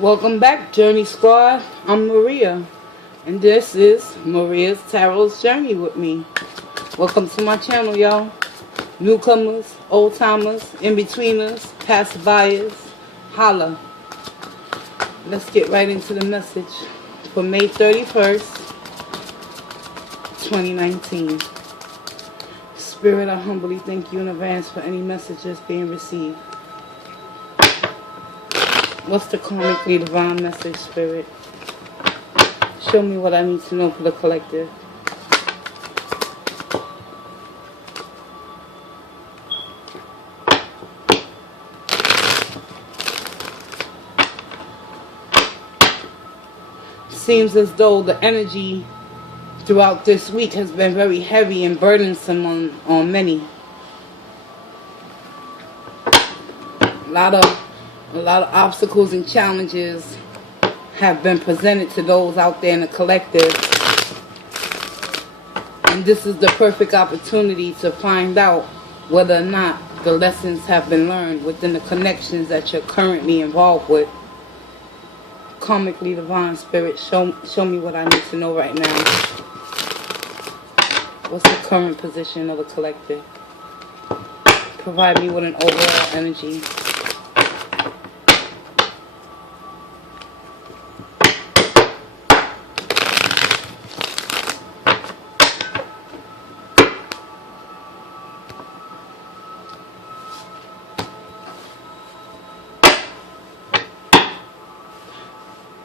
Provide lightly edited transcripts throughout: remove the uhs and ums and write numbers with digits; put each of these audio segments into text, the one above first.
Welcome back, Journey Squad. I'm Maria, and this is Maria's Tarot's Journey with me. Welcome to my channel, y'all. Newcomers, old-timers, in-betweeners, passerbyers, holla. Let's get right into the message for May 31st, 2019. Spirit, I humbly thank you in advance for any messages being received. What's the karmically divine message, Spirit? Show me what I need to know for the collective. Seems as though the energy throughout this week has been very heavy and burdensome on many. A lot of obstacles and challenges have been presented to those out there in the collective. And this is the perfect opportunity to find out whether or not the lessons have been learned within the connections that you're currently involved with. Karmically divine spirit, show me what I need to know right now. What's the current position of the collective? Provide me with an overall energy.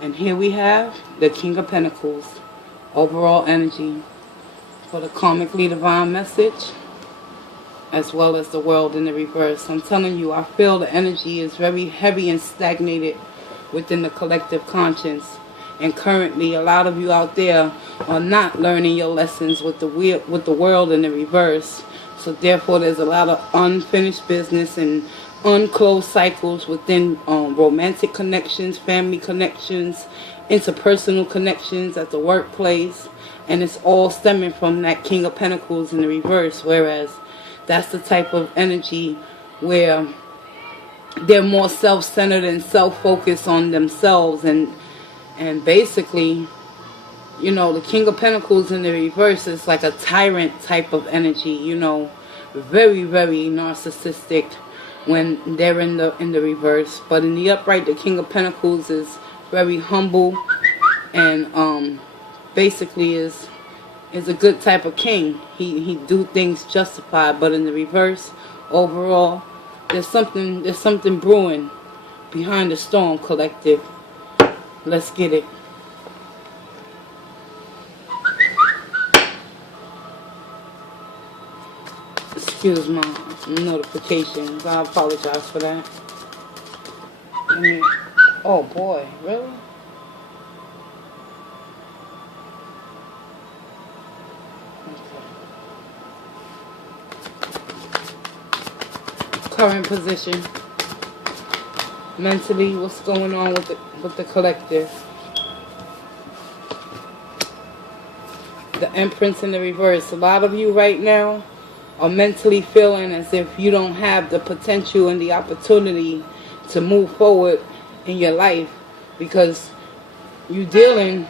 And here we have the King of Pentacles, overall energy for the karmically divine message, as well as the world in the reverse. I'm telling you, I feel the energy is very heavy and stagnated within the collective conscience. And currently, a lot of you out there are not learning your lessons with the world in the reverse. So therefore, there's a lot of unfinished business and unclosed cycles within romantic connections, family connections, interpersonal connections at the workplace, and it's all stemming from that King of Pentacles in the reverse. Whereas that's the type of energy where they're more self-centered and self-focused on themselves, and basically, you know, the King of Pentacles in the reverse is like a tyrant type of energy, you know, very, very narcissistic when they're in the reverse. But in the upright, the King of Pentacles is very humble and basically is a good type of king. He do things justified. But in the reverse, overall, there's something brewing behind the storm, collective. Let's get it. Excuse my notifications. I apologize for that. Oh boy, really? Okay. Current position. Mentally, what's going on with the collective? The Empress in the reverse. A lot of you right now are mentally feeling as if you don't have the potential and the opportunity to move forward in your life, because you're dealing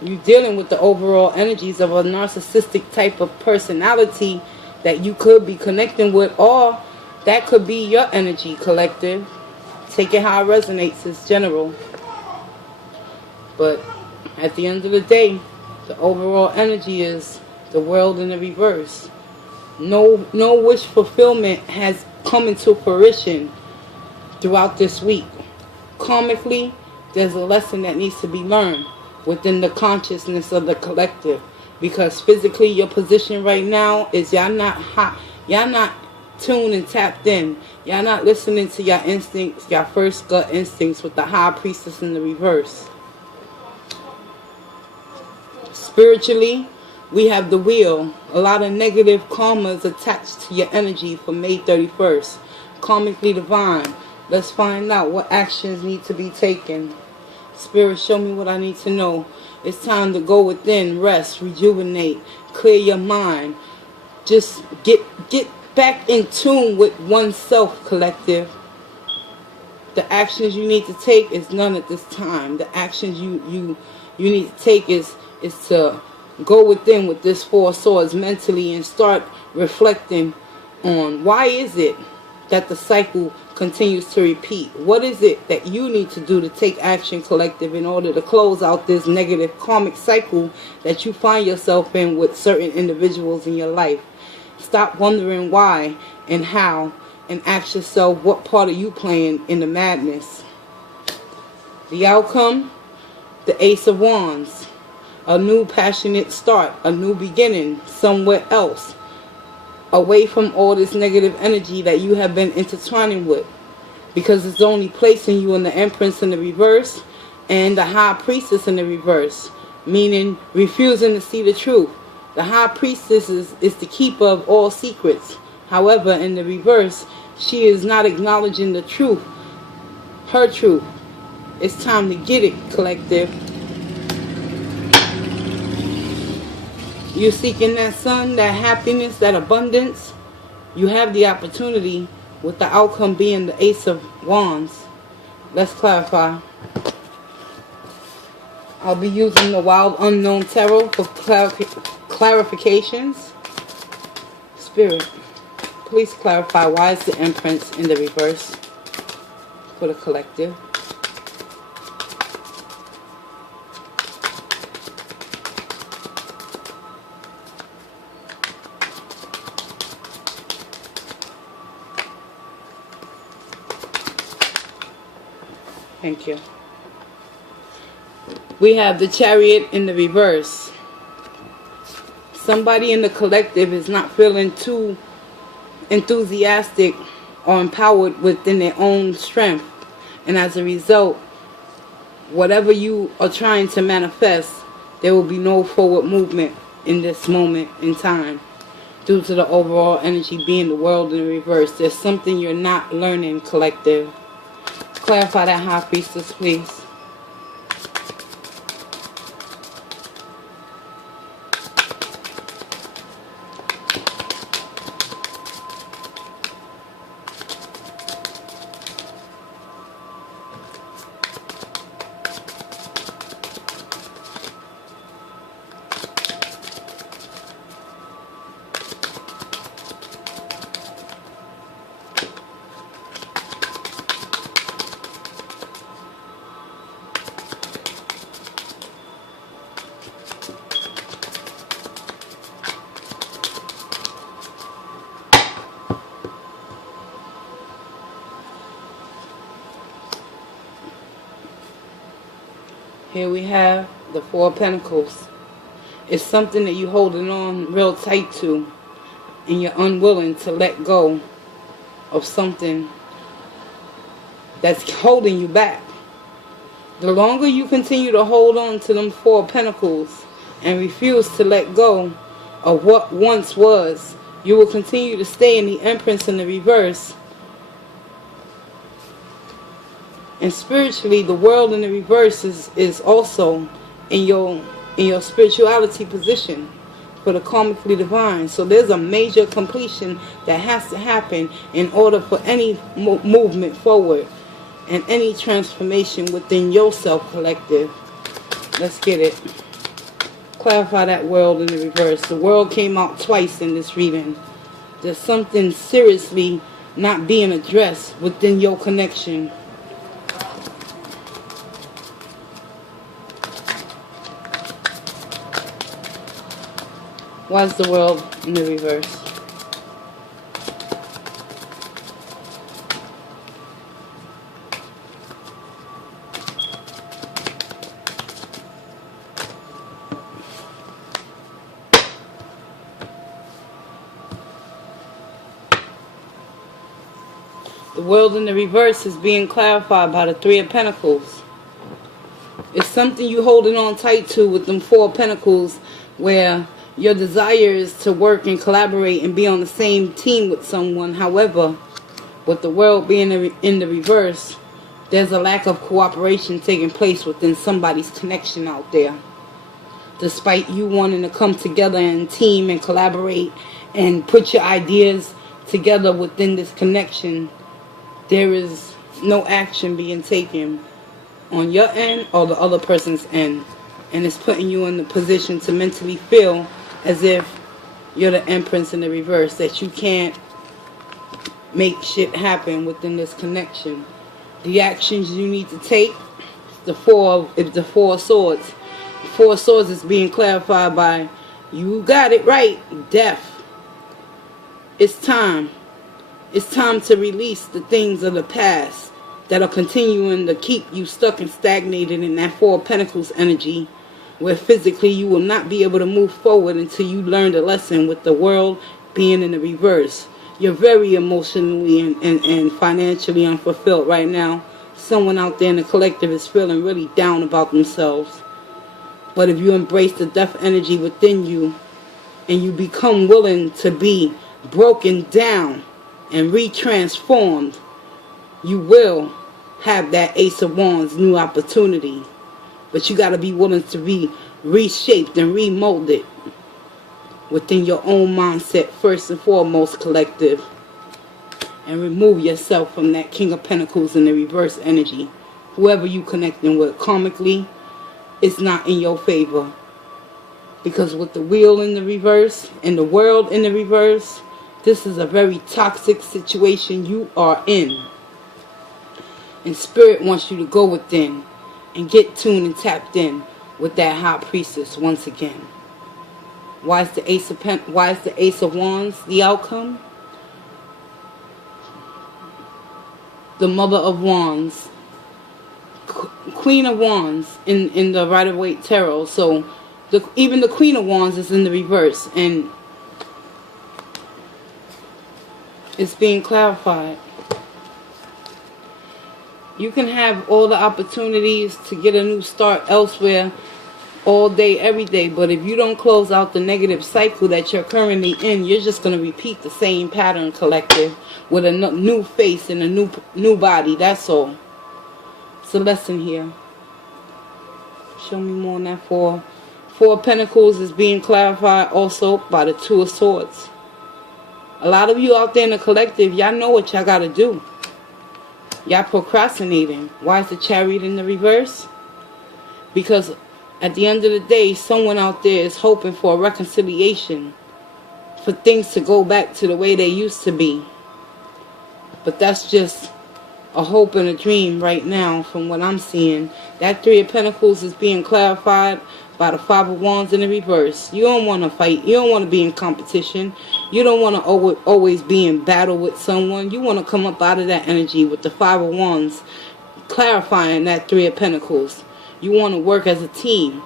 with the overall energies of a narcissistic type of personality that you could be connecting with, or that could be your energy, collective. Take it how it resonates. It's general, but at the end of the day, the overall energy is the world in the reverse. No wish fulfillment has come into fruition throughout this week. Karmically, there's a lesson that needs to be learned within the consciousness of the collective, because physically your position right now is y'all not hot, y'all not tuned and tapped in, y'all not listening to your instincts, your first gut instincts with the High Priestess in the reverse. Spiritually, we have the wheel. A lot of negative karma is attached to your energy for May 31st. Karmically divine. Let's find out what actions need to be taken. Spirit, show me what I need to know. It's time to go within, rest, rejuvenate, clear your mind. Just get back in tune with oneself, collective. The actions you need to take is none at this time. The actions you need to take is to go within with this Four of Swords mentally and start reflecting on why is it that the cycle continues to repeat. What is it that you need to do to take action, collective, in order to close out this negative karmic cycle that you find yourself in with certain individuals in your life? Stop wondering why and how, and ask yourself, what part are you playing in the madness? The outcome, the Ace of Wands. A new passionate start, a new beginning somewhere else, away from all this negative energy that you have been intertwining with, because it's only placing you in the Empress in the reverse and the High Priestess in the reverse, meaning refusing to see the truth. The High Priestess is the keeper of all secrets. However, in the reverse, she is not acknowledging the truth, her truth. It's time to get it, collective. You're seeking that sun, that happiness, that abundance. You have the opportunity, with the outcome being the Ace of Wands. Let's clarify. I'll be using the Wild Unknown Tarot for clarifications. Spirit, please clarify why is the Empress in the reverse for the collective. Thank you. We have the Chariot in the reverse. Somebody in the collective is not feeling too enthusiastic or empowered within their own strength. And as a result, whatever you are trying to manifest, there will be no forward movement in this moment in time. Due to the overall energy being the world in the reverse. There's something you're not learning, collective. Clarify that, High Priestess, please. Here we have the Four of Pentacles. It's something that you're holding on real tight to, and you're unwilling to let go of something that's holding you back. The longer you continue to hold on to them Four of Pentacles and refuse to let go of what once was, you will continue to stay in the Empress in the reverse. And spiritually, the world in the reverse is also in your spirituality position for the karmically divine. So there's a major completion that has to happen in order for any movement forward and any transformation within yourself, collective. Let's get it. Clarify that world in the reverse. The world came out twice in this reading. There's something seriously not being addressed within your connection. Why is the world in the reverse? The world in the reverse is being clarified by the Three of Pentacles. It's something you holding on tight to with them Four of Pentacles, where your desire is to work and collaborate and be on the same team with someone. However, with the world being in the reverse, there's a lack of cooperation taking place within somebody's connection out there. Despite you wanting to come together and team and collaborate and put your ideas together within this connection, there is no action being taken on your end or the other person's end. And it's putting you in the position to mentally feel as if you're the Empress in the reverse, that you can't make shit happen within this connection. The actions you need to take, the Four of Swords. The Four of Swords is being clarified by, you got it right, death. It's time. It's time to release the things of the past that are continuing to keep you stuck and stagnated in that Four of Pentacles energy, where physically you will not be able to move forward until you learn a lesson with the world being in the reverse. You're very emotionally and financially unfulfilled right now. Someone out there in the collective is feeling really down about themselves. But if you embrace the death energy within you and you become willing to be broken down and retransformed, you will have that Ace of Wands new opportunity. But you got to be willing to be reshaped and remolded within your own mindset, first and foremost, collective. And remove yourself from that King of Pentacles in the reverse energy. Whoever you connecting with karmically, it's not in your favor. Because with the wheel in the reverse and the world in the reverse, this is a very toxic situation you are in. And Spirit wants you to go within and get tuned and tapped in with that High Priestess once again. Why is the Ace of Wands the outcome? The Mother of Wands, Queen of Wands in the Rider-Waite Tarot. So even the Queen of Wands is in the reverse, and it's being clarified. You can have all the opportunities to get a new start elsewhere all day, every day, but if you don't close out the negative cycle that you're currently in, you're just going to repeat the same pattern, collective, with a new face and a new body. That's all. It's a lesson here. Show me more on that Four of Pentacles is being clarified also by the Two of Swords. A lot of you out there in the collective, y'all know what y'all got to do. Y'all procrastinating. Why is the Chariot in the reverse? Because at the end of the day, someone out there is hoping for a reconciliation, for things to go back to the way they used to be. But that's just a hope and a dream right now from what I'm seeing. That Three of Pentacles is being clarified by the Five of Wands in the reverse. You don't want to fight. You don't want to be in competition. You don't want to always be in battle with someone. You want to come up out of that energy with the Five of Wands clarifying that Three of Pentacles. You want to work as a team.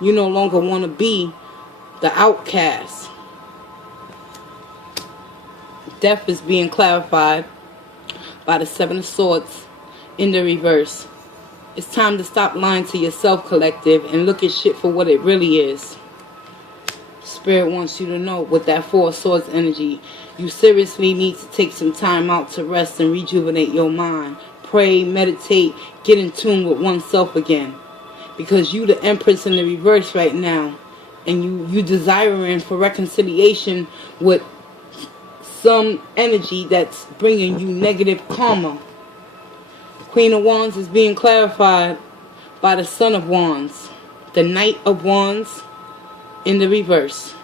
You no longer want to be the outcast. Death is being clarified by the Seven of Swords in the reverse. It's time to stop lying to yourself, collective, and look at shit for what it really is. Spirit wants you to know with that Four of Swords energy, you seriously need to take some time out to rest and rejuvenate your mind. Pray, meditate, get in tune with oneself again. Because you the Empress in the reverse right now. And you desiring for reconciliation with some energy that's bringing you negative karma. Queen of Wands is being clarified by the Son of Wands. The Knight of Wands in the reverse.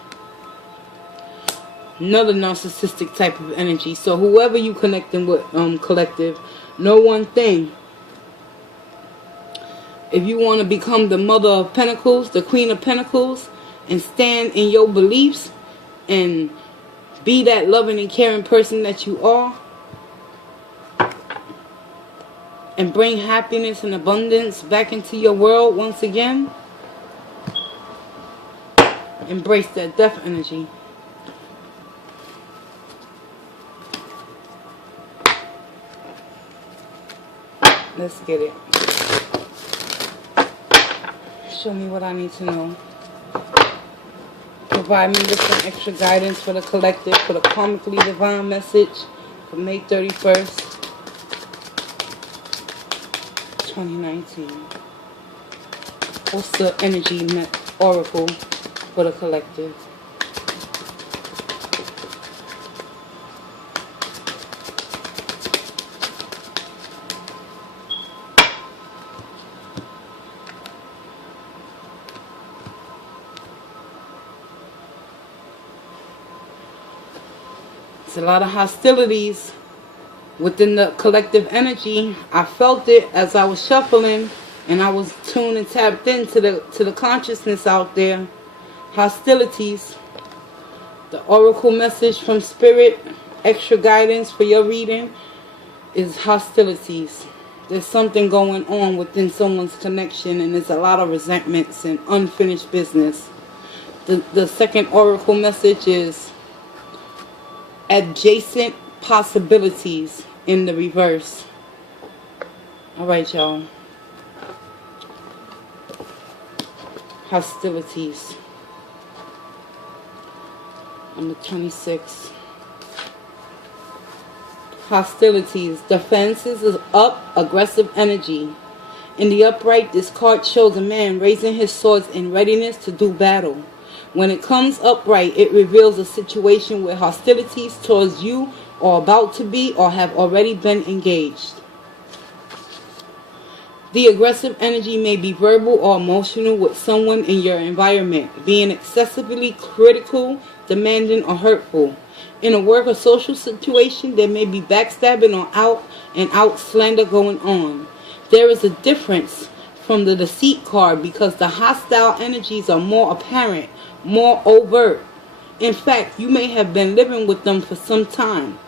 Another narcissistic type of energy. So whoever you connecting with, collective, know one thing. If you want to become the Mother of Pentacles, the Queen of Pentacles, and stand in your beliefs and be that loving and caring person that you are, and bring happiness and abundance back into your world once again, embrace that death energy. Let's get it. Show me what I need to know. Provide me with some extra guidance for the collective, for the Karmicly Divine message for May 31st, 2019. What's the energy oracle for the collective? There's a lot of hostilities within the collective energy. I felt it as I was shuffling, and I was tuned and tapped into the consciousness out there. Hostilities. The oracle message from Spirit, extra guidance for your reading, is hostilities. There's something going on within someone's connection, and there's a lot of resentments and unfinished business. The second oracle message is adjacent possibilities in the reverse. Alright, y'all. Hostilities. Number 26. Hostilities. Defenses is up, aggressive energy. In the upright, this card shows a man raising his swords in readiness to do battle. When it comes upright, it reveals a situation where hostilities towards you are about to be or have already been engaged. The aggressive energy may be verbal or emotional with someone in your environment, being excessively critical, demanding, or hurtful. In a work or social situation, there may be backstabbing or out-and-out slander going on. There is a difference from the deceit card because the hostile energies are more apparent, more overt. In fact, you may have been living with them for some time.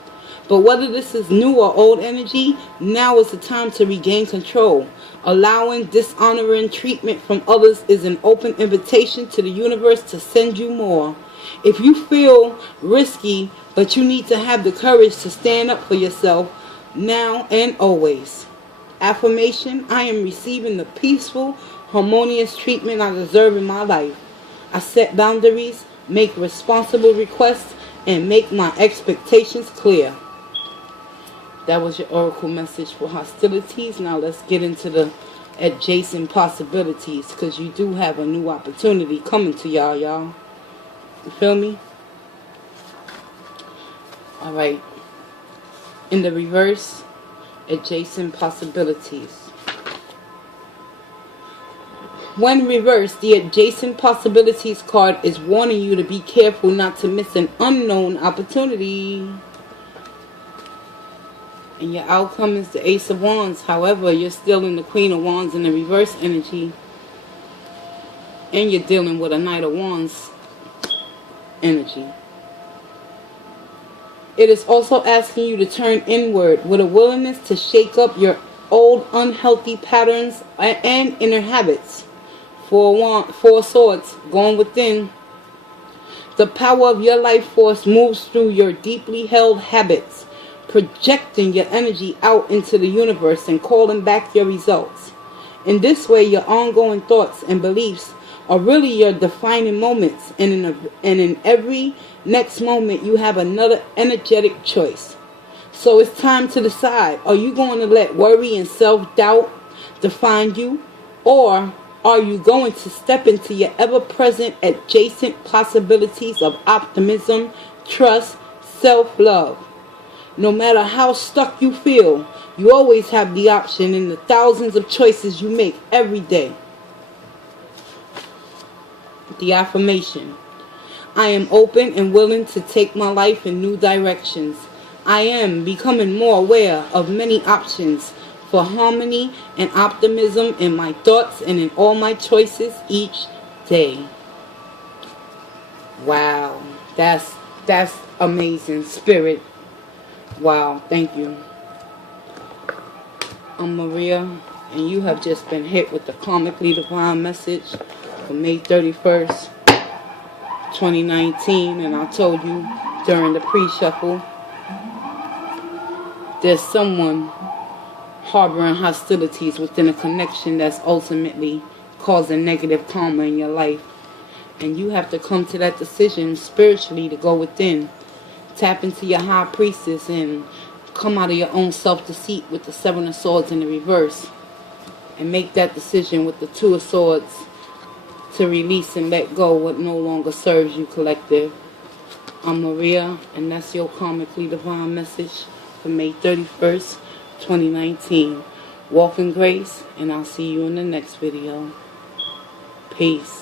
But whether this is new or old energy, now is the time to regain control. Allowing dishonoring treatment from others is an open invitation to the universe to send you more. If you feel risky, but you need to have the courage to stand up for yourself now and always. Affirmation: I am receiving the peaceful, harmonious treatment I deserve in my life. I set boundaries, make responsible requests, and make my expectations clear. That was your oracle message for hostilities. Now let's get into the adjacent possibilities, because you do have a new opportunity coming to y'all. You feel me? Alright. In the reverse, adjacent possibilities. When reversed, the adjacent possibilities card is warning you to be careful not to miss an unknown opportunity. And your outcome is the Ace of Wands. However, you're still in the Queen of Wands in the reverse energy. And you're dealing with a Knight of Wands energy. It is also asking you to turn inward with a willingness to shake up your old unhealthy patterns and inner habits. Four Swords, going within. The power of your life force moves through your deeply held habits, projecting your energy out into the universe and calling back your results. In this way, your ongoing thoughts and beliefs are really your defining moments, and in every next moment you have another energetic choice. So it's time to decide, are you going to let worry and self-doubt define you, or are you going to step into your ever-present adjacent possibilities of optimism, trust, self-love? No matter how stuck you feel, you always have the option in the thousands of choices you make every day. The affirmation: I am open and willing to take my life in new directions. I am becoming more aware of many options for harmony and optimism in my thoughts and in all my choices each day. Wow, that's amazing, Spirit. Wow, thank you. I'm Maria, and you have just been hit with the Karmicly Divine message for May 31st, 2019. And I told you during the pre-shuffle, there's someone harboring hostilities within a connection that's ultimately causing negative karma in your life. And you have to come to that decision spiritually to go within. Tap into your high priestess and come out of your own self-deceit with the Seven of Swords in the reverse. And make that decision with the Two of Swords to release and let go what no longer serves you, collective. I'm Maria, and that's your Karmicly Divine message for May 31st, 2019. Walk in grace, and I'll see you in the next video. Peace.